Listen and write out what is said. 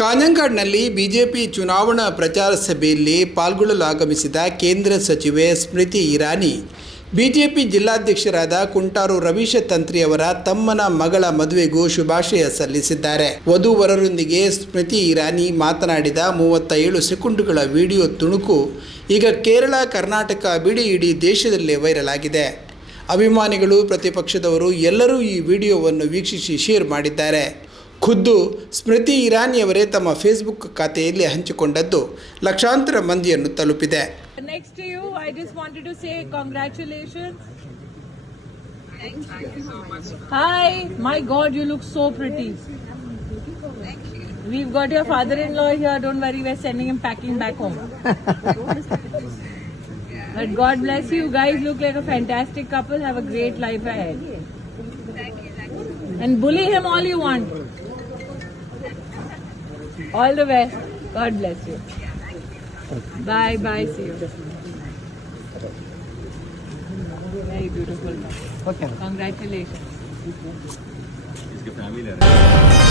ಕಾഞ്ഞಂಗಾಡ್ನಲ್ಲಿ BJP ಚುನಾವಣಾ ಪ್ರಚಾರ ಸಭೆಯಲ್ಲಿ ಪಾಲ್ಗೊಳ್ಳಲು ಆಗಮಿಸಿದ ಕೇಂದ್ರ ಸಚಿವೆ ಸ್ಮೃತಿ ಇರಾನಿ. ಬಿಜೆಪಿ ಜಿಲ್ಲಾಧ್ಯಕ್ಷರಾದ ಕುಂಟಾರು ರವೀಶ ತಂತ್ರಿ ಅವರ ತಮ್ಮನ ಮಗಳ ಮದುವೆಗೂ ಶುಭಾಶಯ ಸಲ್ಲಿಸಿದ್ದಾರೆ. ವಧುವರರೊಂದಿಗೆ ಸ್ಮೃತಿ ಇರಾನಿ ಮಾತನಾಡಿದ ಮೂವತ್ತ ಏಳು ಸೆಕೆಂಡುಗಳ ವಿಡಿಯೋ ತುಣುಕು ಈಗ ಕೇರಳ, ಕರ್ನಾಟಕ, ಬಿಡಿ ಇಡೀ ದೇಶದಲ್ಲೇ ವೈರಲ್ ಆಗಿದೆ ಅಭಿಮಾನಿಗಳು ಪ್ರತಿಪಕ್ಷದವರು ಎಲ್ಲರೂ ಈ ವಿಡಿಯೋವನ್ನು ವೀಕ್ಷಿಸಿ ಶೇರ್ ಮಾಡಿದ್ದಾರೆ. ಖುದ್ದು ಸ್ಮೃತಿ ಇರಾನಿಯವರೇ ತಮ್ಮ ಫೇಸ್ಬುಕ್ ಖಾತೆಯಲ್ಲಿ ಹಂಚಿಕೊಂಡದ್ದು ಲಕ್ಷಾಂತರ ಮಂದಿಯನ್ನು ತಲುಪಿದೆ to say congratulations. Thank you. Thank you so. Hi, my God, you look so pretty. We've got your father-in-law here. Don't worry, we're sending him packing back home. But God bless you. Guys look like a fantastic couple. Have a great life ahead. Thank. And bully him all you want. All the best. God bless you. Bye bye. See you. Very beautiful. Congratulations. इसके family